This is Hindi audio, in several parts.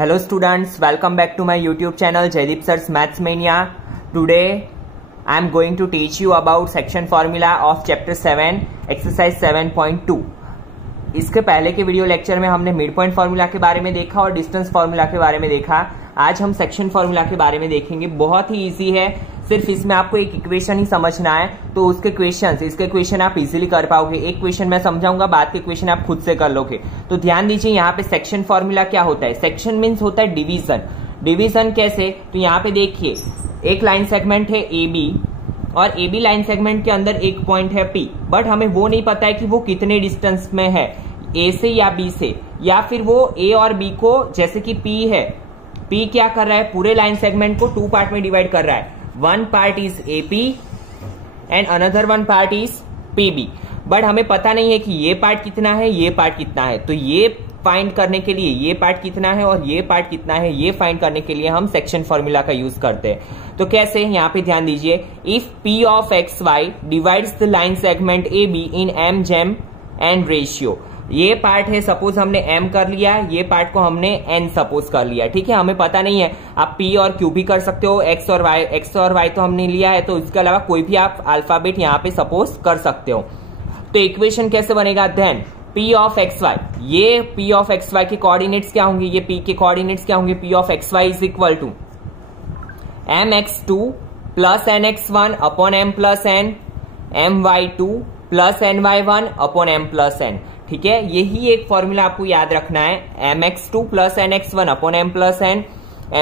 Hello students, welcome back to my YouTube channel Jaydeep Sir's Maths Mania. Today I am going to teach you about section formula of chapter 7 exercise 7.2. इसके पहले के वीडियो लेक्चर में हमने मिड पॉइंट फार्मूला के बारे में देखा और डिस्टेंस फार्मूला के बारे में देखा। आज हम सेक्शन फार्मूला के बारे में देखेंगे। बहुत ही इजी है, सिर्फ इसमें आपको एक इक्वेशन ही समझना है तो इसके क्वेश्चन आप इजीली कर पाओगे। एक क्वेश्चन मैं समझाऊंगा, बाद के क्वेश्चन आप खुद से कर लोगे। तो ध्यान दीजिए, यहाँ पे सेक्शन फार्मूला क्या होता है। सेक्शन मीन्स होता है डिवीजन। डिवीजन कैसे, तो यहाँ पे देखिए एक लाइन सेगमेंट है ए बी और ए बी लाइन सेगमेंट के अंदर एक पॉइंट है पी, बट हमें वो नहीं पता है कि वो कितने डिस्टेंस में है, ए से या बी से, या फिर वो ए और बी को, जैसे कि पी है, पी क्या कर रहा है, पूरे लाइन सेगमेंट को टू पार्ट में डिवाइड कर रहा है। One part is A P and another one part is P B, but हमें पता नहीं है कि ये पार्ट कितना है, ये पार्ट कितना है। तो ये फाइंड करने के लिए ये पार्ट कितना है और ये पार्ट कितना है, ये फाइंड करने के लिए हम सेक्शन फॉर्मूला का यूज करते हैं। तो कैसे, यहाँ पे ध्यान दीजिए, if P of X Y divides the line segment A B in M जेम एंड रेशियो। ये पार्ट है, सपोज हमने m कर लिया, ये पार्ट को हमने n सपोज कर लिया, ठीक है। हमें पता नहीं है, आप p और q भी कर सकते हो, x और y तो हमने लिया है, तो इसके अलावा कोई भी आप अल्फाबेट यहाँ पे सपोज कर सकते हो। तो इक्वेशन कैसे बनेगा, then p of X Y, ये p ऑफ एक्स वाई के कोऑर्डिनेट्स क्या होंगे, ये p के कोऑर्डिनेट्स क्या होंगे, p of X Y is equal to mx2 plus nx1 upon m plus n, my2 plus ny1 upon m plus n, ठीक है। यही एक फॉर्मूला आपको याद रखना है, mx2 plus nx1 upon m plus n,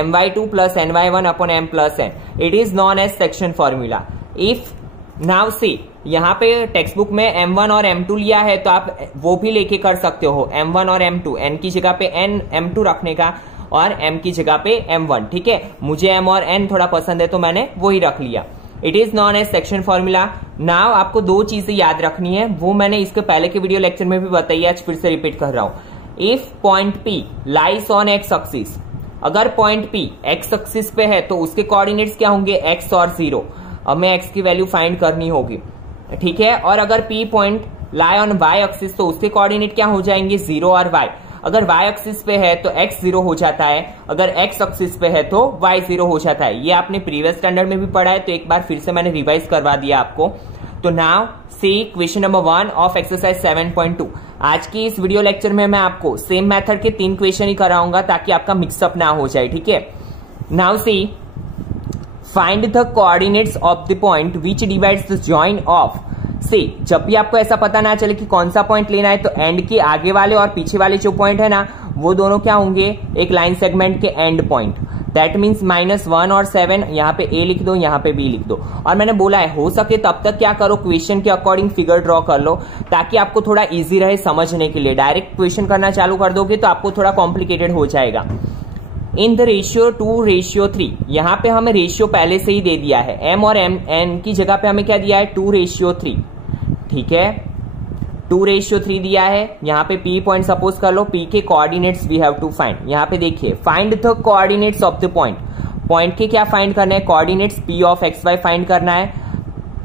my2 plus ny1 upon m plus n। It is known as section formula. If now see, यहाँ पे टेक्स्ट बुक में m1 और m2 लिया है, तो आप वो भी लेके कर सकते हो, m1 और m2, n की जगह पे m2 रखने का और m की जगह पे m1, ठीक है। मुझे m और n थोड़ा पसंद है तो मैंने वही रख लिया। It is known as section formula. Now आपको दो चीजें याद रखनी है, वो मैंने इसके पहले के वीडियो लेक्चर में भी बताई, आज फिर से रिपीट कर रहा हूं। If point P lies on x axis, अगर पॉइंट पी एक्स एक्सिस पे है तो उसके कोऑर्डिनेट्स क्या होंगे, एक्स और 0। हमें एक्स की वैल्यू फाइंड करनी होगी, ठीक है। और अगर P point lie on Y axis तो उसके कोऑर्डिनेट क्या हो जाएंगे, 0 और y। अगर y एक्सिस पे है तो x 0 हो जाता है, अगर x एक्सिस पे है तो y 0 हो जाता है। ये आपने प्रीवियस स्टैंडर्ड में भी पढ़ा है, तो एक बार फिर से मैंने रिवाइज करवा दिया आपको। तो now see question number 1 of exercise 7.2। आज की इस वीडियो लेक्चर में मैं आपको सेम मेथड के 3 क्वेश्चन ही कराऊंगा ताकि आपका मिक्सअप ना हो जाए, ठीक है। Now C, find the coordinates of the point which divides the join of. से जब भी आपको ऐसा पता ना चले कि कौन सा पॉइंट लेना है, तो एंड के आगे वाले और पीछे वाले जो पॉइंट है ना, वो दोनों क्या होंगे, एक लाइन सेगमेंट के एंड पॉइंट। दैट मीन्स -1 और 7, यहाँ पे a लिख दो, यहाँ पे b लिख दो। और मैंने बोला है, हो सके तब तक क्या करो, क्वेश्चन के अकॉर्डिंग फिगर ड्रॉ कर लो ताकि आपको थोड़ा इजी रहे समझने के लिए। डायरेक्ट क्वेश्चन करना चालू कर दोगे तो आपको थोड़ा कॉम्प्लिकेटेड हो जाएगा। इन द रेशियो 2:3, यहाँ पे हमें रेशियो पहले से ही दे दिया है, m और n की जगह पे हमें क्या दिया है, 2:3, ठीक है। 2:3 दिया है। यहाँ पे p पॉइंट सपोज कर लो, p के coordinates we have to find. यहाँ पे देखिए, find the coordinates of the point. Point के क्या फाइंड करना है, coordinates p of X Y find करना है।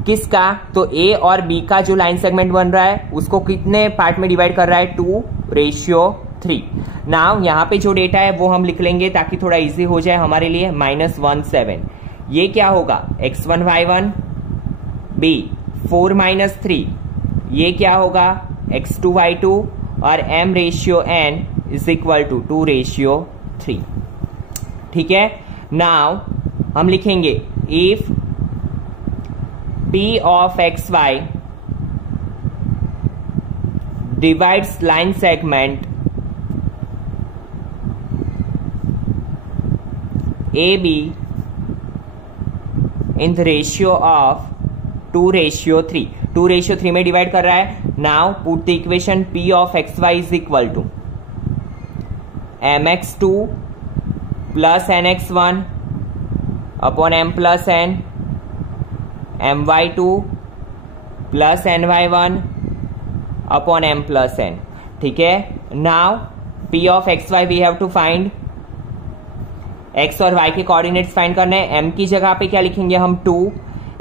किसका, तो a और b का जो लाइन सेगमेंट बन रहा है उसको कितने पार्ट में डिवाइड कर रहा है, 2:3। नाउ यहाँ पे जो डेटा है वो हम लिख लेंगे ताकि थोड़ा इजी हो जाए हमारे लिए। -1 7, ये क्या होगा, x1 y1, b 4 - 3, ये क्या होगा, x2 y2, और m ratio n is equal to 2:3, ठीक है। नाउ हम लिखेंगे, if p of X Y divides line segment A B in the ratio of 2:3, 2:3 में डिवाइड कर रहा है। Now put the equation, p of X Y is equal to mx2 plus nx1 upon m plus n, my2 plus ny1 upon m plus n, ठीक है। Now p of X Y we have to find, x और y के कोऑर्डिनेट्स फाइंड करने हैं। m की जगह पे क्या लिखेंगे हम, 2,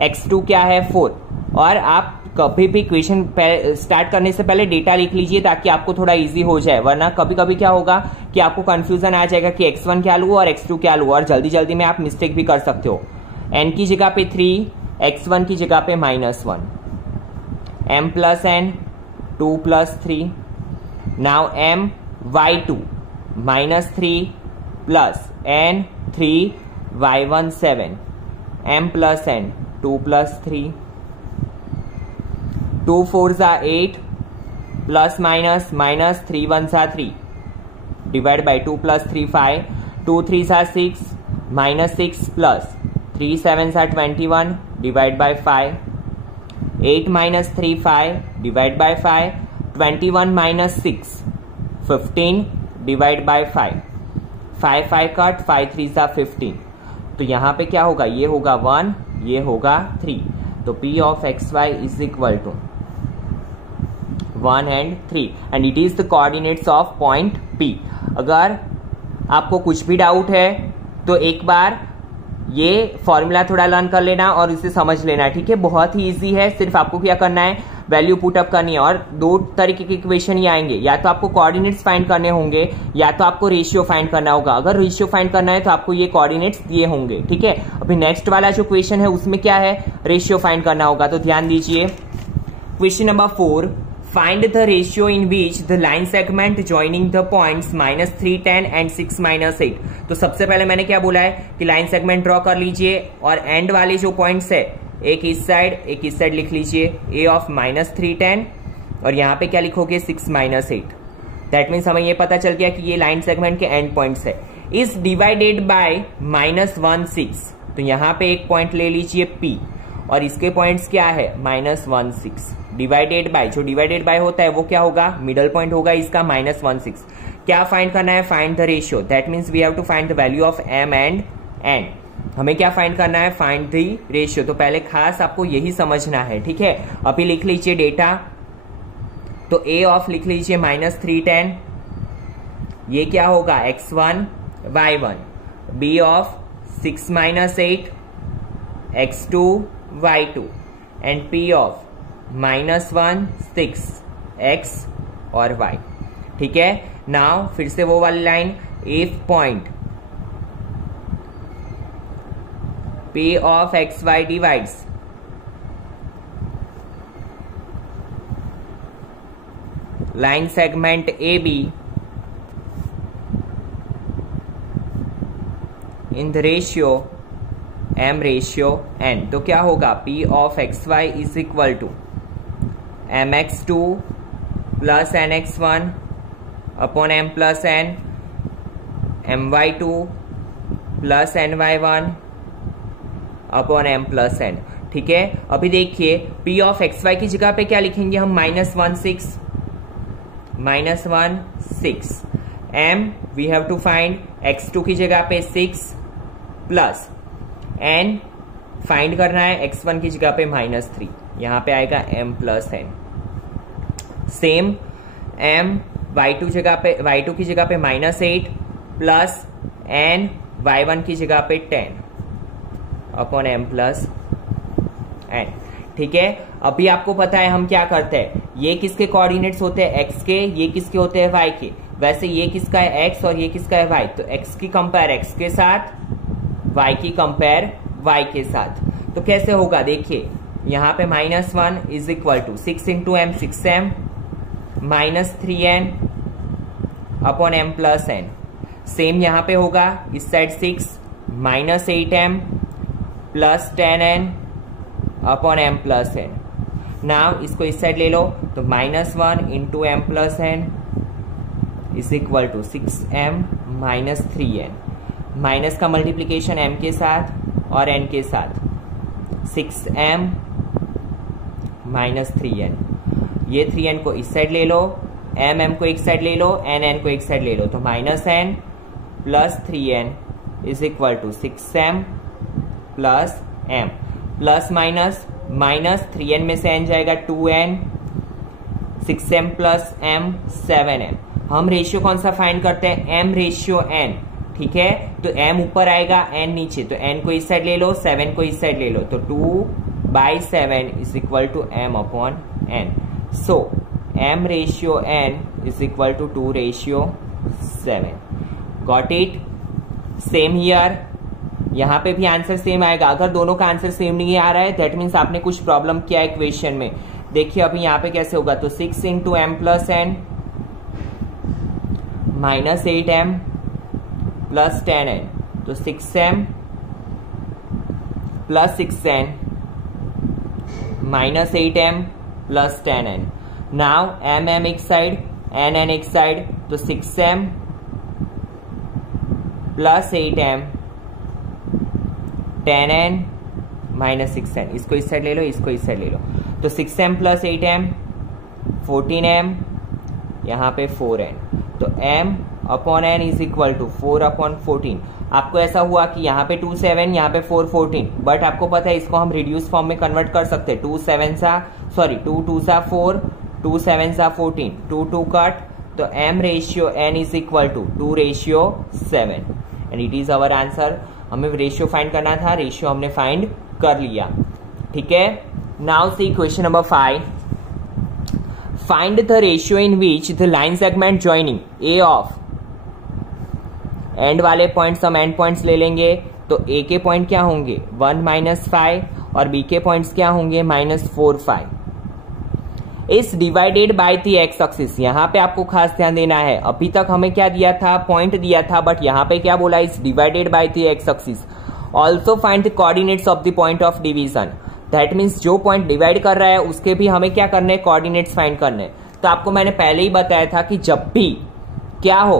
x2 क्या है 4, और आप कभी भी क्वेश्चन स्टार्ट करने से पहले डेटा लिख लीजिए ताकि आपको थोड़ा इजी हो जाए, वरना कभी कभी क्या होगा कि आपको कंफ्यूजन आ जाएगा कि x1 क्या लूँ और x2 क्या लूँ, और जल्दी जल्दी में आप मिस्टेक भी कर सकते हो। n की जगह पे 3, x1 की जगह पे -1, m plus n 2 plus 3, now m y2 -3 plus n 3 y1 7, m plus n 2 plus 3, 2 4s are 8 plus minus minus 3 1s are 3 divide by 2 plus 3 5, 2 3s are 6 minus 6 plus 3 7s are 21 divide by 5, 8 minus 3 5 divide by 5, 21 minus 6 15 divide by 5, 5 5 cut, 5 3s are 15। तो यहाँ पे क्या होगा, ये होगा 1, ये होगा 3, तो P of xy is equal to 1 and 3 and it is the coordinates of point P। अगर आपको कुछ भी डाउट है तो एक बार ये फॉर्मूला थोड़ा लर्न कर लेना और इसे समझ लेना, ठीक है। बहुत ही इजी है, सिर्फ आपको क्या करना है, वैल्यू पुटअप करनी है। और दो तरीके के इक्वेशन ही आएंगे, या तो आपको कोऑर्डिनेट्स फाइंड करने होंगे या तो आपको रेशियो फाइंड करना होगा। अगर रेशियो फाइंड करना है तो आपको ये कोऑर्डिनेट्स दिए होंगे, ठीक है। अभी नेक्स्ट वाला जो क्वेश्चन है उसमें क्या है, रेशियो फाइंड करना होगा। तो ध्यान दीजिए, question number 4, find the ratio in which the line segment joining the points -3 10 and 6 -8। तो सबसे पहले मैंने क्या बोला है कि लाइन सेगमेंट ड्रॉ कर लीजिए और एंड वाले जो पॉइंट्स है एक इस साइड लिख लीजिए, a ऑफ -3 10 और यहाँ पे क्या लिखोगे 6 -8। दैट मीन्स हमें ये पता चल गया कि ये लाइन सेगमेंट के एंड पॉइंट्स है। इज डिवाइडेड बाय -1 6, तो यहाँ पे एक पॉइंट ले लीजिए P और इसके पॉइंट्स क्या है -1 6 डिवाइडेड बाय, जो डिवाइडेड बाय होता है वो क्या होगा, मिडल पॉइंट होगा इसका -1 6। क्या फाइंड करना है, find the ratio. That means we have to find the value of m and n। हमें क्या फाइंड करना है, फाइंड द रेशियो। तो पहले खास आपको यही समझना है, ठीक है। अभी लिख लीजिए डेटा, तो a ऑफ लिख लीजिए -3 10, ये क्या होगा x1 y1, b of 6 -8 x2 y2 and p of -1 6 x और y, ठीक है। नाउ फिर से वो वाली line, if point P of X Y divides line segment AB in the ratio m ratio n, तो क्या होगा, P of X Y is equal to mx2 plus nx1 upon m plus n, my2 plus ny1 upon m plus n, ठीक है। अभी देखिए P ऑफ एक्स वाई की जगह पे क्या लिखेंगे हम, -1 6 m we have to find x2 की जगह पे 6 प्लस n फाइंड करना है x1 की जगह पे -3, यहां पे आएगा m plus n। Same m y2 की जगह पे -8 प्लस n y1 की जगह पे 10 अपॉन m प्लस n, ठीक है। अभी आपको पता है हम क्या करते हैं, ये किसके कोऑर्डिनेट्स होते हैं, x के, ये किसके होते हैं y के। वैसे ये किसका है x और ये किसका है y, तो x की कंपेयर x के साथ, y की कंपेयर y के साथ। तो कैसे होगा, देखिए यहाँ पे -1 is equal to 6 into m 6m -3n upon m plus n। Same यहाँ पे होगा, इस side 6 -8m plus 10n upon m plus n। Now इसको इस साइड ले लो, तो -1 into m plus n is equal to 6m -3n। Minus का मल्टीप्लीकेशन m के साथ और n के साथ, 6m -3n। ये 3n को इस साइड ले लो, m को एक साइड ले लो, n को एक साइड ले लो, तो -n plus 3n is equal to 6m plus m plus minus 3n में से n जाएगा 2n, 6m plus m 7m। हम रेशियो कौन सा फाइंड करते हैं, m रेशियो n, ठीक है। तो m ऊपर आएगा n नीचे, तो n को इस साइड ले लो, 7 को इस साइड ले लो, तो 2 by 7 is equal to m upon n. So m ratio n is equal to 2 ratio 7. Got it? Same here. यहाँ पे भी आंसर सेम आएगा. अगर दोनों का आंसर सेम नहीं आ रहा है दैट मीन्स आपने कुछ प्रॉब्लम किया है इक्वेशन में. देखिए अभी यहाँ पे कैसे होगा. तो 6 into M plus N minus 8m plus 10n. तो 6m plus 6n minus 8m plus 10n. Now m एक साइड n एक साइड. तो 6m plus 8m 10n minus 6n. इसको इस साइड ले लो, इसको इस साइड ले लो. तो 6m प्लस 8m 14m, यहाँ पे 4n. तो m upon n is equal to 4 upon 14. आपको ऐसा हुआ कि यहाँ पे 2 7, यहाँ पे 4 14, बट आपको पता है इसको हम रिड्यूस फॉर्म में कन्वर्ट कर सकते हैं. 2 7 सा 2 सा 4, 2 7 सा 14, 2 2 कट. तो m ratio n is equal to 2 ratio 7 and it is our answer. हमें रेशियो फाइंड करना था, रेशियो हमने फाइंड कर लिया. ठीक है. Now see question number 5. Find the ratio in which the line segment joining A of and वाले पॉइंट्स हम एंड पॉइंट्स ले लेंगे. तो ए के पॉइंट क्या होंगे 1 माइनस 5 और बी के पॉइंट्स क्या होंगे माइनस 4 5. इस divided by the x axis. यहाँ पे आपको खास ध्यान देना है. अभी तक हमें क्या दिया था, पॉइंट दिया था, बट यहाँ पे क्या बोला, इस divided by the x axis. Also find the coordinates of the point of division. That means जो पॉइंट डिवाइड कर रहा है उसके भी हमें क्या करने, कोऑर्डिनेट्स फाइंड करने. तो आपको मैंने पहले ही बताया था कि जब भी क्या हो,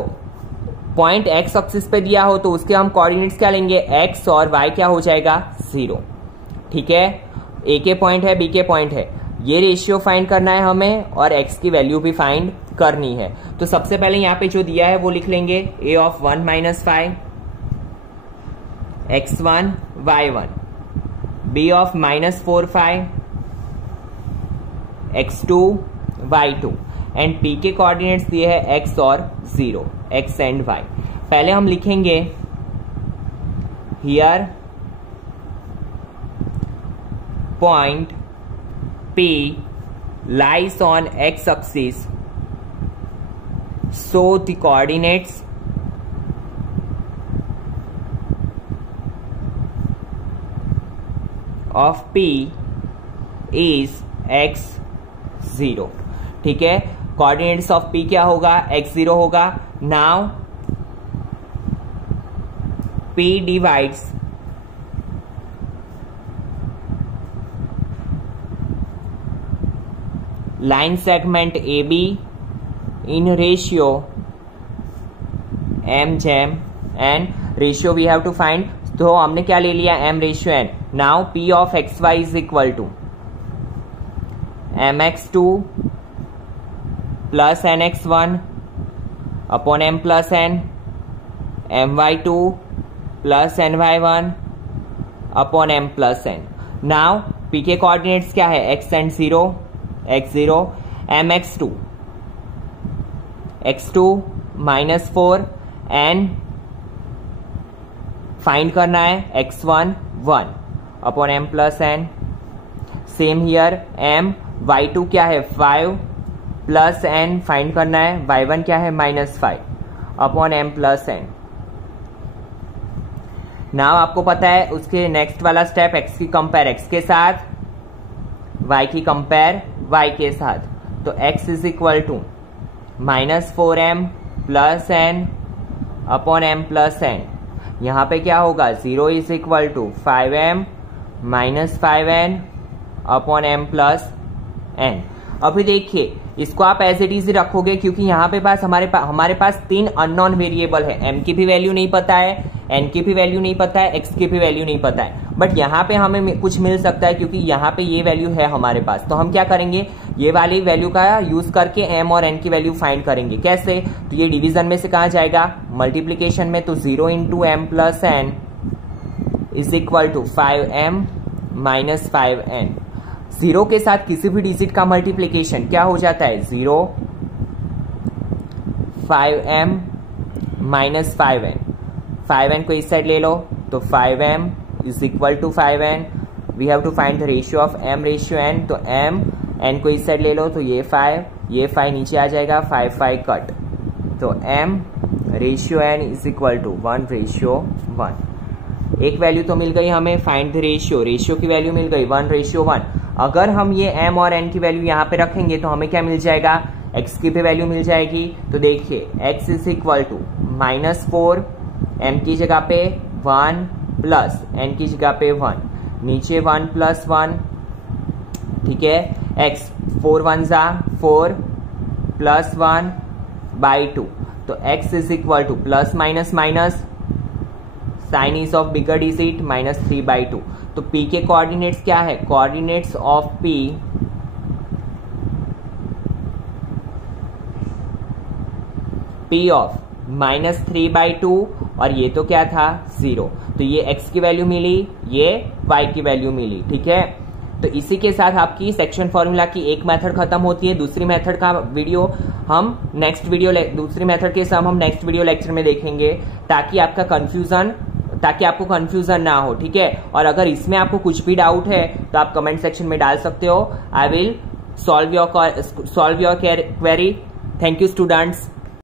पॉइंट एक्स एक्सिस पे दिया हो तो उसके हम कोऑर्डिनेट्स क्या लेंगे, एक्स, और वाई क्या हो जाएगा 0. ठीक है. ए के पॉइंट है, बी के पॉइंट है. ये रेशियो फाइंड करना है हमें और एक्स की वैल्यू भी फाइंड करनी है. तो सबसे पहले यहाँ पे जो दिया है वो लिख लेंगे. A of 1 minus 5 x1 y1, B of minus 4 5 x2 y2 and P के कोऑर्डिनेट्स दिए है x और 0, x एंड y. पहले हम लिखेंगे here point P lies on x axis, so the coordinates of P is x0. ठीक है. कोऑर्डिनेट्स ऑफ P क्या होगा, x0 होगा. Now P divides line segment AB in ratio m jam and ratio we have to find. तो हमने क्या ले लिया, m ratio n. Now P of xy is equal to mx2 plus nx1 upon m plus n, my2 plus ny1 upon m plus n. Now P के कोऑर्डिनेट्स क्या है, x and 0, x0, mx2 x2 minus 4 and find करना है x1 1 upon m plus n. Same here m y2 क्या है 5 प्लस n फाइंड करना है. y1 क्या है minus 5 upon m plus n. Now आपको पता है उसके नेक्स्ट वाला स्टेप x की कंपेयर x के साथ, y की कंपेयर y के साथ. तो x is equal to minus 4m plus n upon m plus n. यहाँ पे क्या होगा 0 is equal to 5m minus 5n upon m plus n. अभी देखिए इसको आप एज इट इज रखोगे क्योंकि यहाँ पे हमारे पास 3 अननोन वेरिएबल है. m की भी वैल्यू नहीं पता है, n की भी वैल्यू नहीं पता है, x की भी वैल्यू नहीं पता है. बट यहाँ पे हमें कुछ मिल सकता है क्योंकि यहाँ पे ये वैल्यू है हमारे पास. तो हम क्या करेंगे, ये वाली वैल्यू का यूज करके m और n की वैल्यू फाइंड करेंगे. कैसे, तो ये डिवीजन में से कहाँ जाएगा, मल्टीप्लीकेशन में. तो 0 into m plus n is equal to 5m minus 5n. 0 के साथ किसी भी डिजिट का मल्टीप्लीकेशन क्या हो जाता है 0, 5m माइनस 5n. 5n को इस साइड ले लो तो 5m is equal to 5n we have to find the ratio of m ratio n। तो m n को इस साइड ले लो तो ये 5 नीचे आ जाएगा, 5 कट। तो m ratio n is equal to 1 ratio 1। एक वैल्यू तो मिल गई हमें, फाइंड द रेशियो की वैल्यू मिल गई 1 रेशियो 1। अगर हम ये m और n की वैल्यू यहाँ पे रखेंगे तो हमें क्या मिल जाएगा, x की भी वैल्यू मिल जाएगी। तो देखिए x is equal to -4, m की जगह पे 1 प्लस n की जगह पे 1, नीचे 1 प्लस 1, ठीक है। x 4 1 जा 4 प्लस 1 बाई 2। तो x is equal to plus minus minus, sign is of bigger digit, -3/2। तो p के कोऑर्डिनेट्स क्या है, कोऑर्डिनेट्स ऑफ p ऑफ -3/2, और ये तो क्या था 0। तो ये x की वैल्यू मिली, ये y की वैल्यू मिली, ठीक है। तो इसी के साथ आपकी सेक्शन फॉर्मूला की एक मेथड खत्म होती है। दूसरी मेथड का वीडियो हम नेक्स्ट वीडियो लेक्चर में देखेंगे, ताकि आपको कंफ्यूजन ना हो, ठीक है। और अगर इसमें आपको कुछ भी डाउट है तो आप कमेंट सेक्शन में डाल सकते हो। I will solve your query. Thank you students.